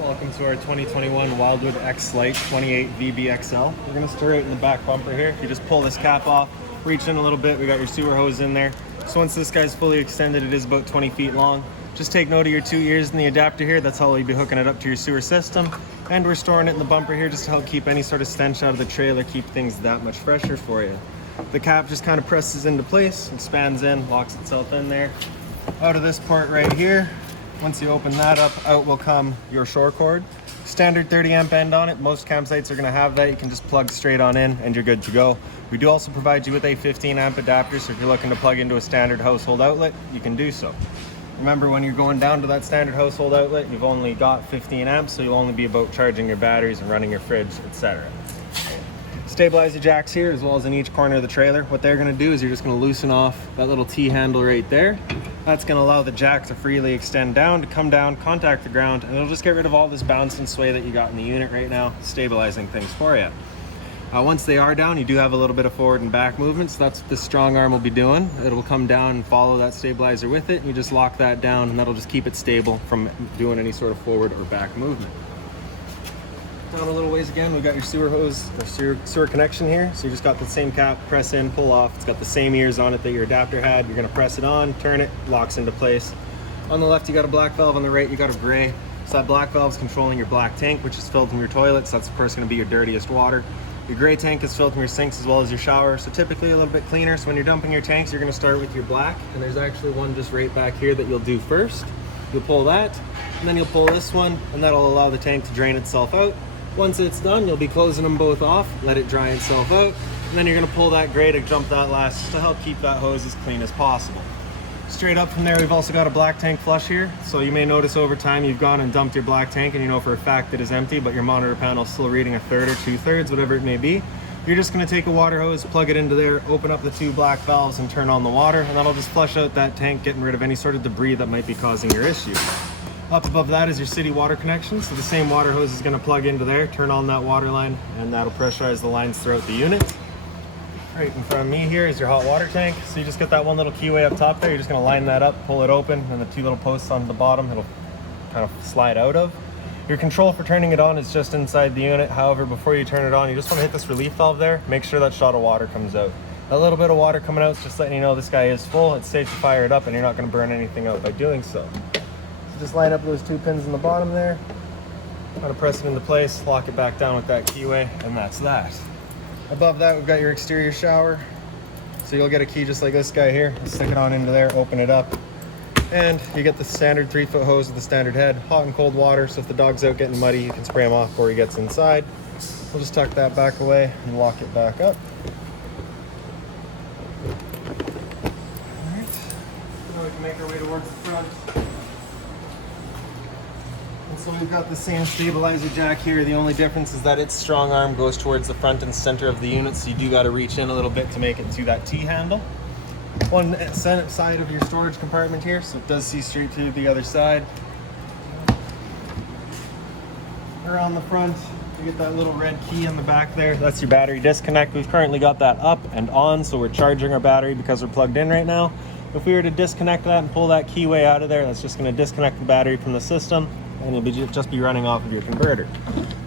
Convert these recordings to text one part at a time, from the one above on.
Welcome to our 2021 Wildwood X Lite 28 VBXL. We're going to start right in the back bumper here. You just pull this cap off, reach in a little bit, we got your sewer hose in there. So once this guy's fully extended, it is about 20 feet long. Just take note of your 2 ears in the adapter here. That's how we'll be hooking it up to your sewer system. And we're storing it in the bumper here just to help keep any sort of stench out of the trailer, keep things that much fresher for you. The cap just kind of presses into place, expands in, locks itself in there. Out of this port right here, once you open that up, out will come your shore cord. Standard 30 amp end on it. Most campsites are going to have that. You can just plug straight on in and you're good to go. We do also provide you with a 15 amp adapter, so if you're looking to plug into a standard household outlet, you can do so. Remember, when you're going down to that standard household outlet, you've only got 15 amps, so you'll only be about charging your batteries and running your fridge, etc. Stabilizer jacks here, as well as in each corner of the trailer. What they're going to do is you're just going to loosen off that little T-handle right there. That's going to allow the jack to freely extend down, to come down, contact the ground, and it'll just get rid of all this bounce and sway that you got in the unit right now, stabilizing things for you. Once they are down, you do have a little bit of forward and back movement, so that's what this strong arm will be doing. It'll come down and follow that stabilizer with it, and you just lock that down, and that'll just keep it stable from doing any sort of forward or back movement. Down a little ways again, we've got your sewer hose, or sewer connection here. So you just got the same cap, press in, pull off. It's got the same ears on it that your adapter had. You're gonna press it on, turn it, locks into place. On the left, you got a black valve. On the right, you got a gray. So that black valve is controlling your black tank, which is filled from your toilets. That's of course gonna be your dirtiest water. Your gray tank is filled from your sinks as well as your shower. So typically a little bit cleaner. So when you're dumping your tanks, you're gonna start with your black. And there's actually one just right back here that you'll do first. You'll pull that, and then you'll pull this one, and that'll allow the tank to drain itself out. Once it's done, you'll be closing them both off, let it dry itself out, and then you're gonna pull that gray to jump that last just to help keep that hose as clean as possible. Straight up from there, we've also got a black tank flush here. So you may notice over time you've gone and dumped your black tank and you know for a fact it is empty, but your monitor panel is still reading a third or 2/3, whatever it may be. You're just gonna take a water hose, plug it into there, open up the 2 black valves and turn on the water, and that'll just flush out that tank, getting rid of any sort of debris that might be causing your issue. Up above that is your city water connection. So the same water hose is going to plug into there, turn on that water line, and that'll pressurize the lines throughout the unit. Right in front of me here is your hot water tank. So you just get that one little keyway up top there. You're just going to line that up, pull it open, and the 2 little posts on the bottom it'll kind of slide out of. Your control for turning it on is just inside the unit. However, before you turn it on, you just want to hit this relief valve there. Make sure that shot of water comes out. A little bit of water coming out is just letting you know this guy is full. It's safe to fire it up, and you're not going to burn anything out by doing so. Just line up those 2 pins in the bottom there. I'm gonna press it into place, lock it back down with that keyway, and that's that. Above that, we've got your exterior shower. So you'll get a key just like this guy here. Stick it on into there, open it up. And you get the standard 3-foot hose with the standard head, hot and cold water. So if the dog's out getting muddy, you can spray him off before he gets inside. We'll just tuck that back away and lock it back up. All right, now we can make our way towards the front. So we've got the same stabilizer jack here. The only difference is that its strong arm goes towards the front and center of the unit, so you do got to reach in a little bit to make it to that T-handle. One side of your storage compartment here, so it does see straight to the other side. Around the front, you get that little red key in the back there. That's your battery disconnect. We've currently got that up and on, so we're charging our battery because we're plugged in right now. If we were to disconnect that and pull that keyway out of there, that's just going to disconnect the battery from the system, and you'll just be running off of your converter.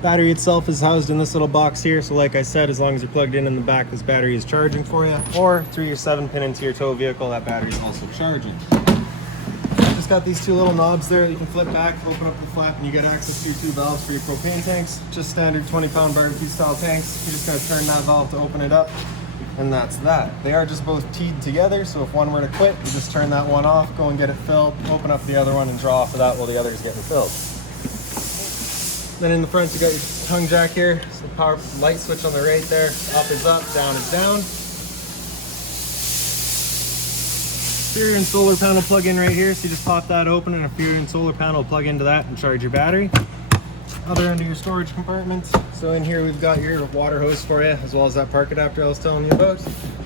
Battery itself is housed in this little box here, so like I said, as long as you're plugged in the back, this battery is charging for you, or through your 7-pin into your tow vehicle, that battery is also charging. Just got these 2 little knobs there that you can flip back, open up the flap, and you get access to your 2 valves for your propane tanks. Just standard 20-pound barbecue style tanks. You're just going to turn that valve to open it up, and that's that. They are just both teed together, so if one were to quit, you just turn that one off, go and get it filled, open up the other one and draw off of that while the other is getting filled. Then in the front you got your tongue jack here, so the power light switch on the right there, up is up, down is down. Exterior and solar panel plug in right here, so you just pop that open and a exterior and solar panel will plug into that and charge your battery. Other end of your storage compartment. So in here we've got your water hose for you, as well as that park adapter I was telling you about.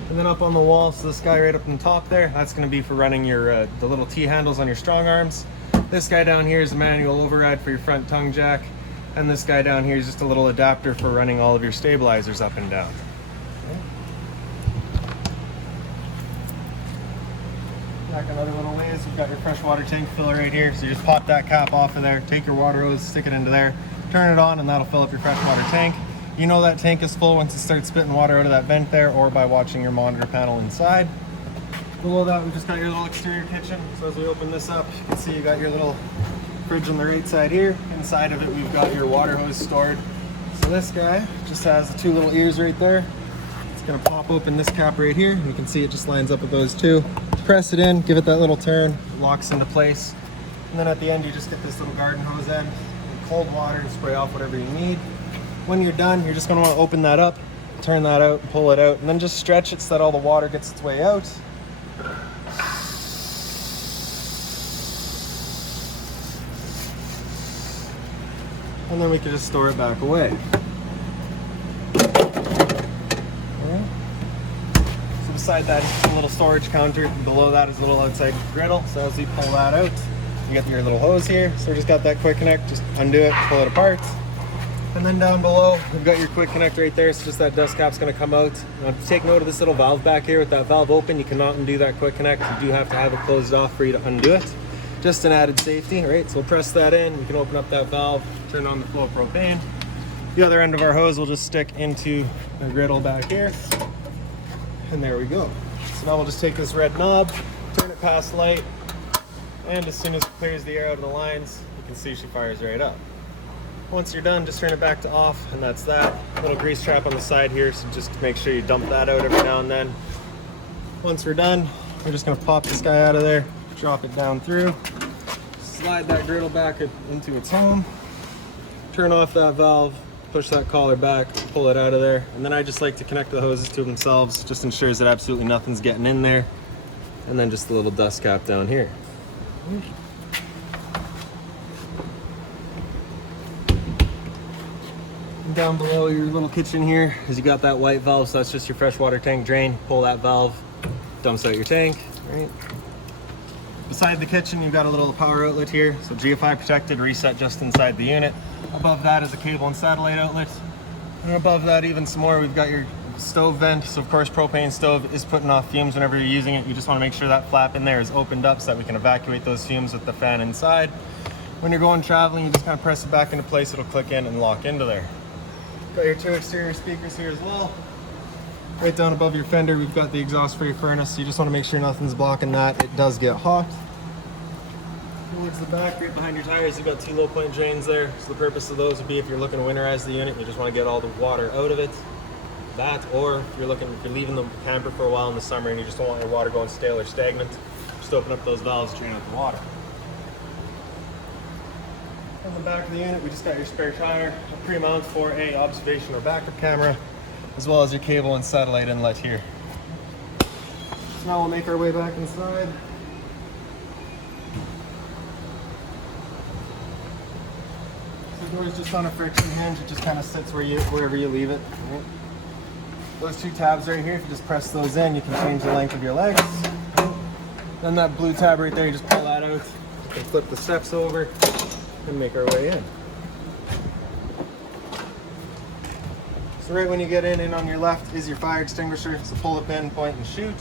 And then up on the wall, so this guy right up on top there, that's going to be for running your the little T-handles on your strong arms. This guy down here is a manual override for your front tongue jack. And this guy down here is just a little adapter for running all of your stabilizers up and down. Okay. Back another little ways. guys, we've got your freshwater tank filler right here. So you just pop that cap off of there, take your water hose, stick it into there, turn it on, and that'll fill up your freshwater tank. You know that tank is full once it starts spitting water out of that vent there, or by watching your monitor panel inside. Below that, we've just got your little exterior kitchen. So as we open this up, you can see you got your little fridge on the right side here. Inside of it, we've got your water hose stored. So this guy just has the two little ears right there. It's gonna pop open this cap right here. You can see it just lines up with those two. Press it in, give it that little turn, it locks into place. And then at the end, you just get this little garden hose end, and cold water and spray off whatever you need. When you're done, you're just gonna wanna open that up, turn that out, pull it out, and then just stretch it so that all the water gets its way out. And then we can just store it back away. So beside that is a little storage counter. Below that is a little outside griddle. So as we pull that out, you get your little hose here. So we just got that quick connect, just undo it, pull it apart. And then down below, we've got your quick connect right there. So just that dust cap's gonna come out. Now take note of this little valve back here. With that valve open, you cannot undo that quick connect. You do have to have it closed off for you to undo it. Just an added safety, right? So we'll press that in. You can open up that valve, turn on the flow of propane. The other end of our hose will just stick into the griddle back here. And there we go. So now we'll just take this red knob, turn it past light, and as soon as it clears the air out of the lines, you can see she fires right up. Once you're done, just turn it back to off, and that's that. Little grease trap on the side here, so just make sure you dump that out every now and then. Once we're done, we're just gonna pop this guy out of there, drop it down through, slide that griddle back into its home, turn off that valve, push that collar back, pull it out of there, and then I just like to connect the hoses to themselves, just ensures that absolutely nothing's getting in there, and then just a little dust cap down here. Down below your little kitchen here is you got that white valve, so that's just your freshwater tank drain. Pull that valve, dumps out your tank, right? Beside the kitchen, you've got a little power outlet here, so GFI protected, reset just inside the unit. Above that is a cable and satellite outlet. And above that even some more, we've got your stove vent. So of course, propane stove is putting off fumes whenever you're using it. You just wanna make sure that flap in there is opened up so that we can evacuate those fumes with the fan inside. When you're going traveling, you just kind of press it back into place, it'll click in and lock into there. Got your two exterior speakers here as well. Right down above your fender, we've got the exhaust for your furnace. So you just want to make sure nothing's blocking that. It does get hot. Towards the back, right behind your tires, you've got two low point drains there. So the purpose of those would be if you're looking to winterize the unit, you just want to get all the water out of it. That, or if you're leaving the camper for a while in the summer and you just don't want your water going stale or stagnant, just open up those valves, drain out the water. On the back of the unit, we just got your spare tire, a pre-mount for a observation or backup camera, as well as your cable and satellite inlet here. So now we'll make our way back inside. So the door's just on a friction hinge. It just kind of sits wherever you leave it. Right? Those two tabs right here, if you just press those in, you can change the length of your legs. Then that blue tab right there, you just pull that out. You can flip the steps over and make our way in. So right when you get in on your left is your fire extinguisher. So pull the pin, point, and shoot.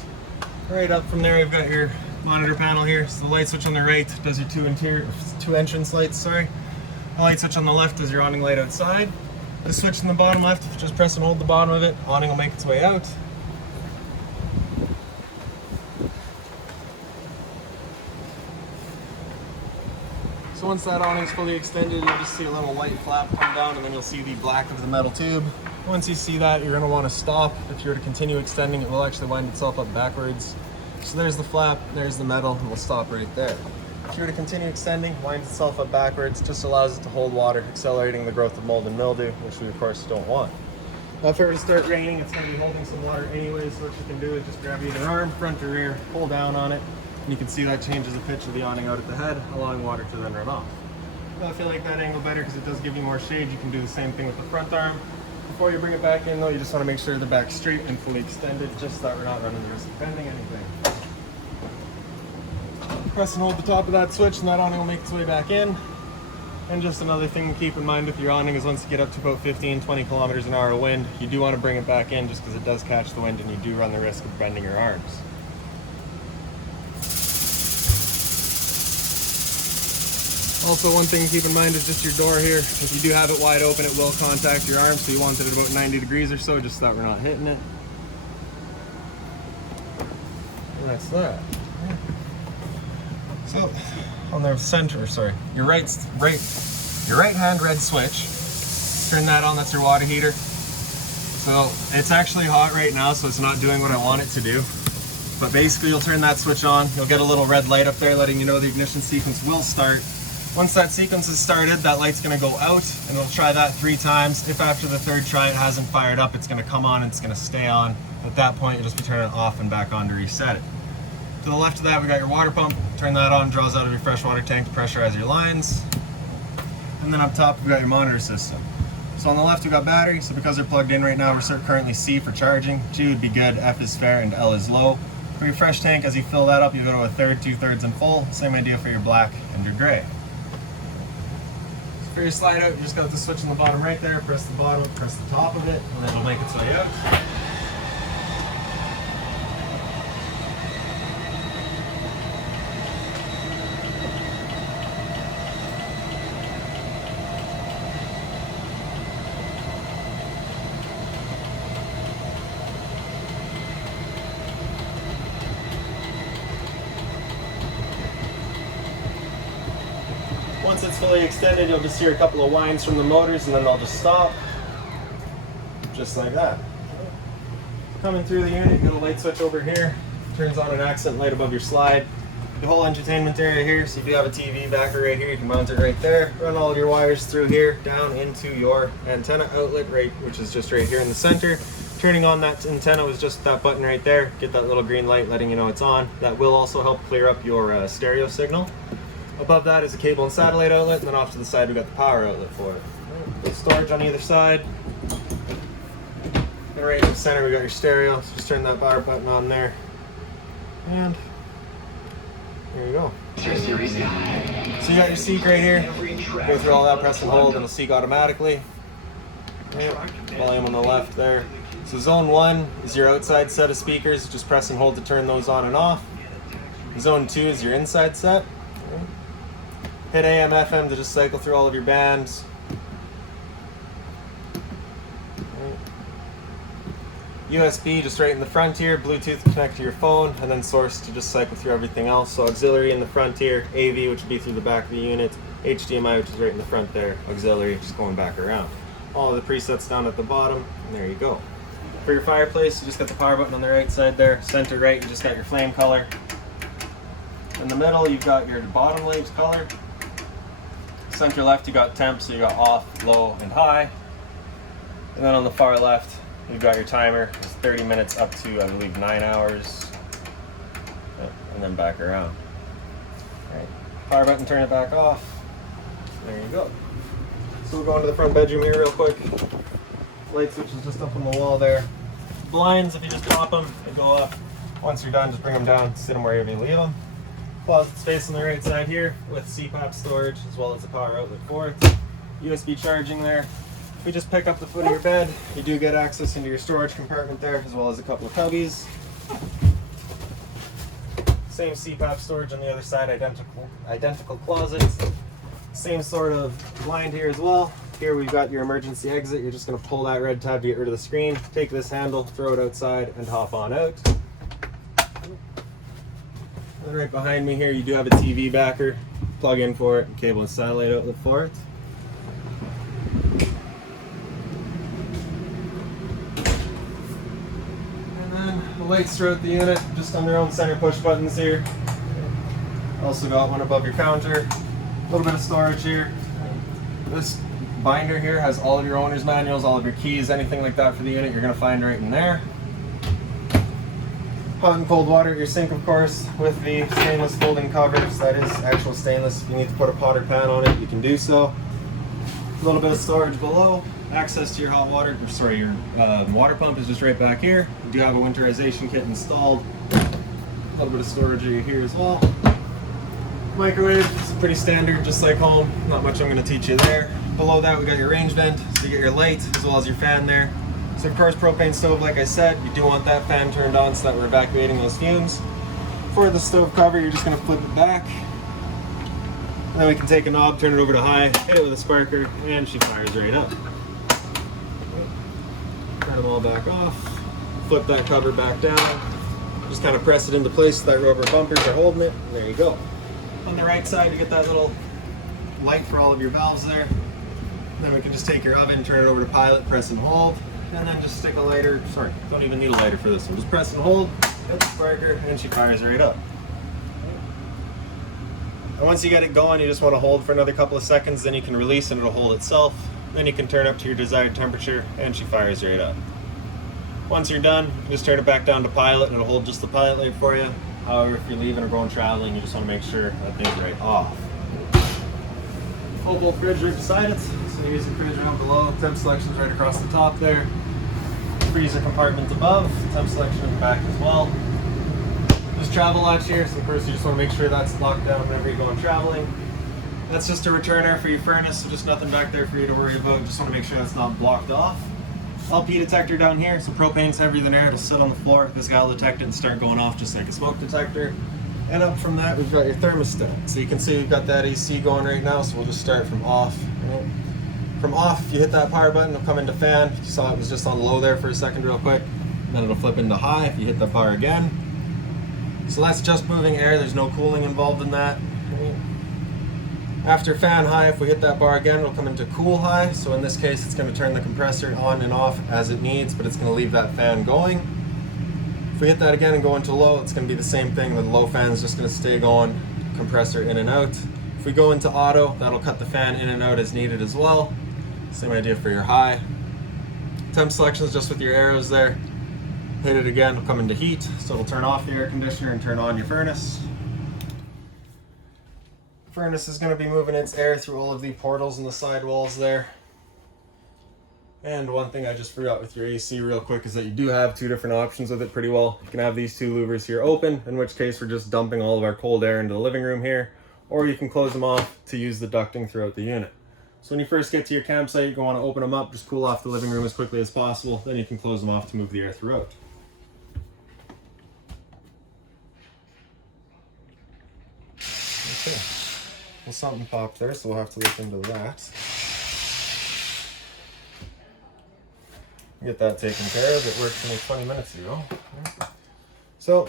Right up from there, we've got your monitor panel here. So the light switch on the right does your two entrance lights, sorry. The light switch on the left is your awning light outside. The switch in the bottom left, if you just press and hold the bottom of it, awning will make its way out. So once that awning is fully extended, you'll just see a little white flap come down, and then you'll see the black of the metal tube. Once you see that, you're going to want to stop. If you were to continue extending, it will actually wind itself up backwards. So there's the flap, there's the metal, and we'll stop right there. If you were to continue extending, winds itself up backwards, just allows it to hold water, accelerating the growth of mold and mildew, which we of course don't want. Now if it were to start raining, it's going to be holding some water anyway, so what you can do is just grab either arm, front or rear, pull down on it, and you can see that changes the pitch of the awning out at the head, allowing water to then run off. Now if you like that angle better because it does give you more shade, you can do the same thing with the front arm. Before you bring it back in though, you just want to make sure the back's straight and fully extended, just so that we're not running the risk of bending anything. Press and hold the top of that switch and that awning will make its way back in. And just another thing to keep in mind with your awning is once you get up to about 15-20 kilometers an hour of wind, you do want to bring it back in just because it does catch the wind and you do run the risk of bending your arms. Also, one thing to keep in mind is just your door here. If you do have it wide open, it will contact your arm, so you want it at about 90 degrees or so, just so that we're not hitting it. And that's that. So, on the center, sorry, your right hand red switch, turn that on, that's your water heater. So, it's actually hot right now, so it's not doing what I want it to do. But basically, you'll turn that switch on, you'll get a little red light up there letting you know the ignition sequence will start. Once that sequence is started, that light's gonna go out, and we'll try that 3 times. If after the 3rd try it hasn't fired up, it's gonna come on and it's gonna stay on. At that point, you'll just be turning it off and back on to reset it. To the left of that, we got your water pump. Turn that on, draws out of your freshwater tank to pressurize your lines. And then up top, we got your monitor system. So on the left, we got battery. So because they're plugged in right now, we're currently C for charging. G would be good, F is fair, and L is low. For your fresh tank, as you fill that up, you go to 1/3, 2/3, and full. Same idea for your black and your gray. For your slide out, you just got the switch on the bottom right there, press the bottom, press the top of it, and then it'll make its way out. Once it's fully extended, you'll just hear a couple of whines from the motors and then they'll just stop. Just like that. Coming through the unit, you got a light switch over here. Turns on an accent light above your slide. The whole entertainment area here, so if you have a TV backer right here, you can mount it right there. Run all of your wires through here, down into your antenna outlet, right, which is just right here in the center. Turning on that antenna was just that button right there. Get that little green light letting you know it's on. That will also help clear up your stereo signal. Above that is a cable and satellite outlet, and then off to the side we got the power outlet for it. Right. Storage on either side. And right in the center we got your stereo, so just turn that power button on there. And there you go. So you got your seek right here. Go through all that, press and hold, and it'll seek automatically. Yep. Volume on the left there. So zone 1 is your outside set of speakers. Just press and hold to turn those on and off. Zone 2 is your inside set. Hit AM, FM to just cycle through all of your bands. USB just right in the front here, Bluetooth to connect to your phone, and then source to just cycle through everything else. So auxiliary in the front here, AV which would be through the back of the unit, HDMI which is right in the front there, auxiliary just going back around. All of the presets down at the bottom, and there you go. For your fireplace, you just got the power button on the right side there. Center right, you just got your flame color. In the middle, you've got your bottom leaves color. Center left, you got temp, so you got off, low, and high. And then on the far left, you've got your timer. It's 30 minutes up to, I believe, 9 hours. Yep, and then back around. All right. Power button, turn it back off. There you go. So we'll go into the front bedroom here real quick. Light switch is just up on the wall there. Blinds, if you just pop them, they go up. Once you're done, just bring them down, sit them wherever you leave them. Closet space on the right side here with CPAP storage as well as a power outlet for it. USB charging there. If we just pick up the foot of your bed, you do get access into your storage compartment there as well as a couple of cubbies. Same CPAP storage on the other side, identical closets. Same sort of blind here as well. Here we've got your emergency exit. You're just going to pull that red tab to get rid of the screen. Take this handle, throw it outside, and hop on out. And right behind me here, you do have a TV backer. Plug in for it, cable and satellite outlet for it. And then the lights throughout the unit, just on their own center push buttons here. Also got one above your counter. A little bit of storage here. This binder here has all of your owner's manuals, all of your keys, anything like that for the unit, you're going to find right in there. Hot and cold water at your sink, of course, with the stainless folding covers. That is actual stainless. If you need to put a pot or pan on it, you can do so. A little bit of storage below. Access to your hot water, or sorry, your water pump is just right back here. You do have a winterization kit installed. A little bit of storage here as well. Microwave is pretty standard, just like home. Not much I'm going to teach you there. Below that, we got your range vent, so you get your light as well as your fan there. So of course, propane stove, like I said, you do want that fan turned on so that we're evacuating those fumes. For the stove cover, you're just going to flip it back. And then we can take a knob, turn it over to high, hit it with a sparker, and she fires right up. Turn them all back off, flip that cover back down, just kind of press it into place so that rubber bumpers are holding it, and there you go. On the right side, you get that little light for all of your valves there. Then we can just take your oven, turn it over to pilot, press and hold, and then just stick a lighter. Sorry, don't even need a lighter for this one. Just press and hold, hit the sparker, and she fires right up. And once you get it going, you just want to hold for another couple of seconds, then you can release and it'll hold itself. Then you can turn up to your desired temperature, and she fires right up. Once you're done, you just turn it back down to pilot, and it'll hold just the pilot light for you. However, if you're leaving or going traveling, you just want to make sure that thing's right off. Full fridge right beside it. So you use the fridge down below. Temp selection's right across the top there. Freezer compartment above. Temp selection in the back as well. There's travel latch here, so of course you just want to make sure that's locked down whenever you're going traveling. That's just a returner for your furnace, so just nothing back there for you to worry about. Just want to make sure that's not blocked off. LP detector down here, so propane's heavier than air. It'll sit on the floor. This guy will detect it and start going off just like a smoke detector. And up from that, we've got your thermostat. So you can see we've got that AC going right now, so we'll just start from off. Right? From off, if you hit that power button, it'll come into fan. You saw it was just on low there for a second real quick. Then it'll flip into high if you hit the bar again. So that's just moving air. There's no cooling involved in that. Right? After fan high, if we hit that bar again, it'll come into cool high. So in this case, it's going to turn the compressor on and off as it needs, but it's going to leave that fan going. If we hit that again and go into low, it's going to be the same thing. The low fan is just going to stay going, compressor in and out. If we go into auto, that'll cut the fan in and out as needed as well. Same idea for your high. Temp selection is just with your arrows there. Hit it again, it'll come into heat, so it'll turn off the air conditioner and turn on your furnace. Furnace is going to be moving its air through all of the portals in the side walls there. And one thing I just forgot with your AC real quick is that you do have two different options with it pretty well. You can have these two louvers here open, in which case we're just dumping all of our cold air into the living room here, or you can close them off to use the ducting throughout the unit. So when you first get to your campsite, you're going to want to open them up, just cool off the living room as quickly as possible, then you can close them off to move the air throughout. Okay. Well, something popped there, so we'll have to look into that. Get that taken care of. It worked for me 20 minutes ago. So,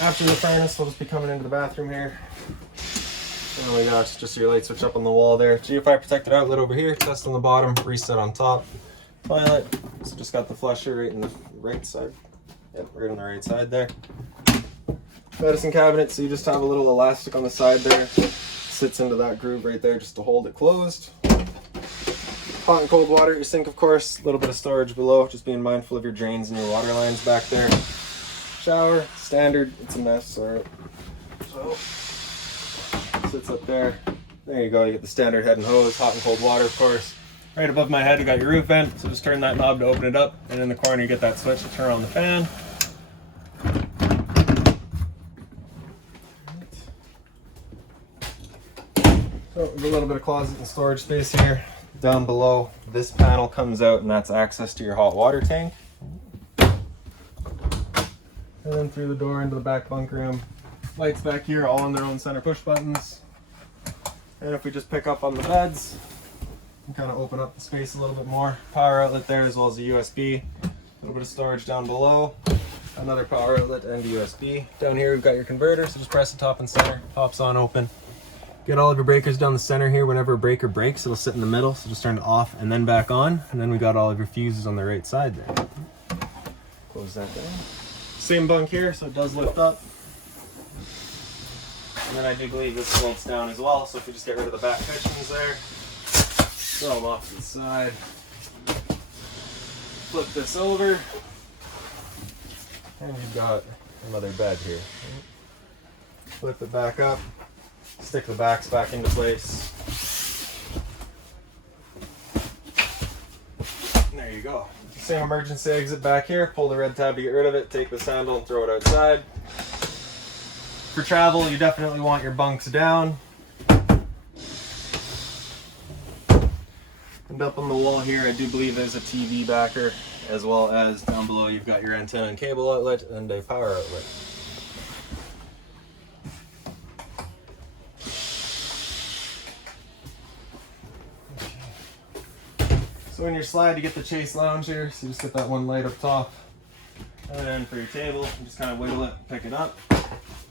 after the furnace, we'll just be coming into the bathroom here. And we got just your light switch up on the wall there. GFI protected outlet over here, test on the bottom, reset on top. Toilet, so just got the flusher right in the right side. Yep, right on the right side there. Medicine cabinet, so you just have a little elastic on the side there. Sits into that groove right there just to hold it closed. Hot and cold water, your sink of course, a little bit of storage below, just being mindful of your drains and your water lines back there. Shower, standard, it's a mess, alright. So, sits up there. There you go, you get the standard head and hose, hot and cold water of course. Right above my head we got your roof vent, so just turn that knob to open it up, and in the corner you get that switch to turn on the fan. So, a little bit of closet and storage space here. Down below, this panel comes out and that's access to your hot water tank. And then through the door into the back bunk room. Lights back here, all on their own center push buttons. And if we just pick up on the beds, and kind of open up the space a little bit more. Power outlet there as well as a USB. A little bit of storage down below. Another power outlet and a USB. Down here we've got your converter, so just press the top and center, pops on open. Get all of your breakers down the center here. Whenever a breaker breaks, it'll sit in the middle, so just turn it off and then back on. And then we got all of your fuses on the right side there. Close that down. Same bunk here, so it does lift up. And then I do believe this folds down as well, so if you just get rid of the back cushions there, throw them off to the side. Flip this over, and you've got another bed here. Flip it back up. Stick the backs back into place. And there you go. Same emergency exit back here. Pull the red tab to get rid of it. Take this handle and throw it outside. For travel, you definitely want your bunks down. And up on the wall here, I do believe there's a TV backer, as well as down below you've got your antenna and cable outlet and a power outlet. So in your slide, you get the Chase Lounge here. So you just get that one light up top. And then for your table, you just kind of wiggle it, pick it up,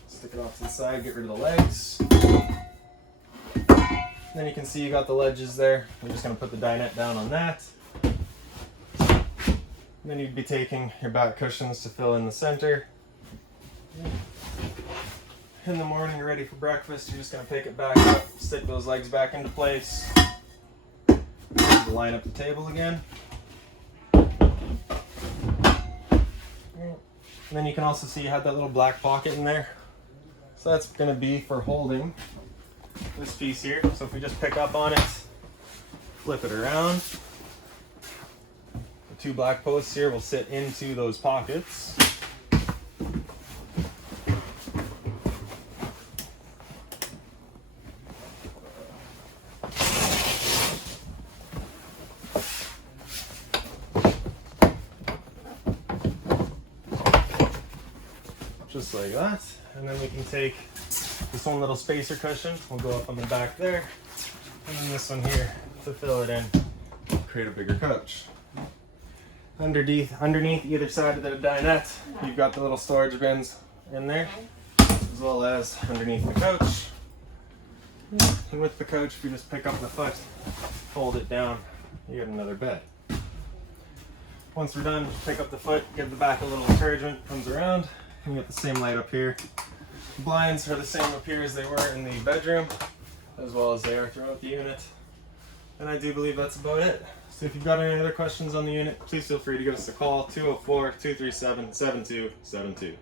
stick it off to the side, get rid of the legs. Then you can see you got the ledges there. We're just going to put the dinette down on that. And then you'd be taking your back cushions to fill in the center. In the morning, you're ready for breakfast. You're just going to pick it back up, stick those legs back into place. Line up the table again. And then you can also see you had that little black pocket in there. So that's going to be for holding this piece here. So if we just pick up on it, flip it around, the two black posts here will sit into those pockets. Just like that. And then we can take this one little spacer cushion, we'll go up on the back there, and then this one here to fill it in, create a bigger couch. Underneath either side of the dinette, you've got the little storage bins in there, as well as underneath the couch. And with the couch, if you just pick up the foot, fold it down, you get another bed. Once we're done, pick up the foot, give the back a little encouragement, comes around, and you get the same light up here. The blinds are the same up here as they were in the bedroom, as well as they are throughout the unit. And I do believe that's about it. So if you've got any other questions on the unit, please feel free to give us a call, 204-237-7272.